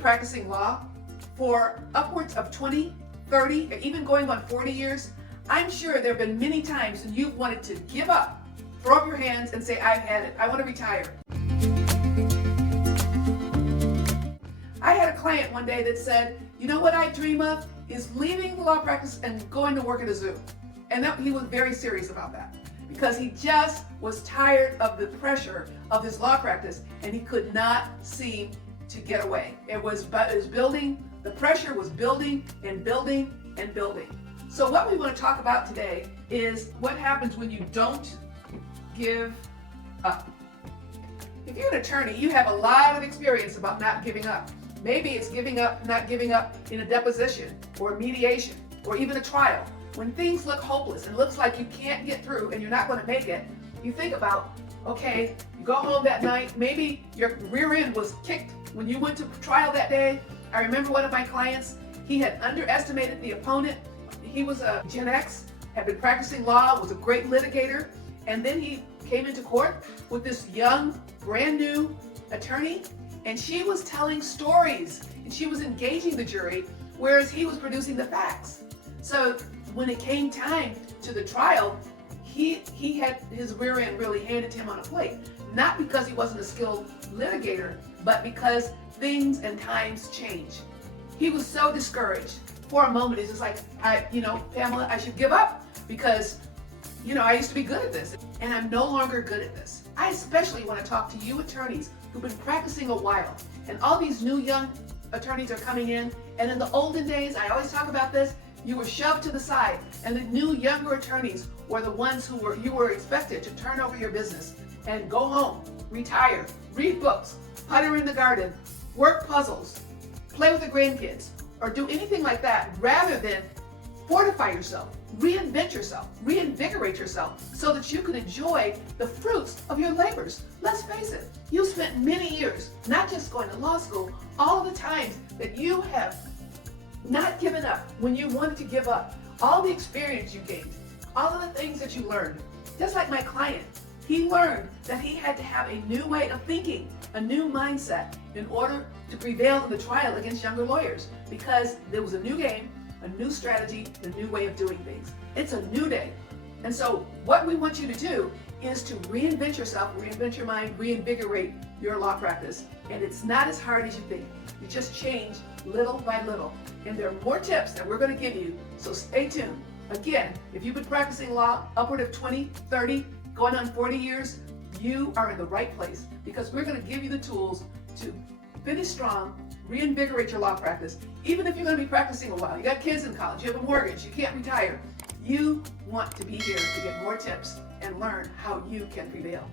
practicing law for upwards of 20, 30, or even going on 40 years, I'm sure there have been many times when you've wanted to give up, throw up your hands and say, I've had it, I want to retire. I had a client one day that said, you know what I dream of is leaving the law practice and going to work at a zoo. And he was very serious about that because he just was tired of the pressure of his law practice and he could not seem to get away. It was building, the pressure was building and building and building. So what we want to talk about today is what happens when you don't give up. If you're an attorney, you have a lot of experience about not giving up. Maybe it's not giving up in a deposition or mediation or even a trial. When things look hopeless and looks like you can't get through and you're not going to make it, you think about, okay, you go home that night, maybe your rear end was kicked when you went to trial that day. I remember one of my clients, he had underestimated the opponent. He was a Gen X, had been practicing law, was a great litigator, and then he came into court with this young, brand new attorney, and she was telling stories and she was engaging the jury, whereas he was producing the facts. So when it came time to the trial, he had his rear end really handed to him on a plate. Not because he wasn't a skilled litigator, but because things and times change. He was so discouraged. For a moment, he's just like, Pamela, I should give up because, I used to be good at this and I'm no longer good at this. I especially want to talk to you attorneys who've been practicing a while, and all these new young attorneys are coming in, and in the olden days, I always talk about this, you were shoved to the side, and the new younger attorneys were the ones you were expected to turn over your business and go home, retire, read books, putter in the garden, work puzzles, play with the grandkids, or do anything like that rather than fortify yourself, reinvent yourself, reinvigorate yourself so that you can enjoy the fruits of your labors. Let's face it, you spent many years, not just going to law school, all the times that you have not given up when you wanted to give up, all the experience you gained, all of the things that you learned. Just like my client, he learned that he had to have a new way of thinking, a new mindset in order to prevail in the trial against younger lawyers, because there was a new game, a new strategy, a new way of doing things. It's a new day. And so what we want you to do is to reinvent yourself, reinvent your mind, reinvigorate your law practice. And it's not as hard as you think. You just change little by little. And there are more tips that we're going to give you, so stay tuned. Again, if you've been practicing law upward of 20, 30, going on 40 years, you are in the right place, because we're going to give you the tools to finish strong, reinvigorate your law practice. Even if you're going to be practicing a while, you got kids in college, you have a mortgage, you can't retire, you want to be here to get more tips and learn how you can prevail.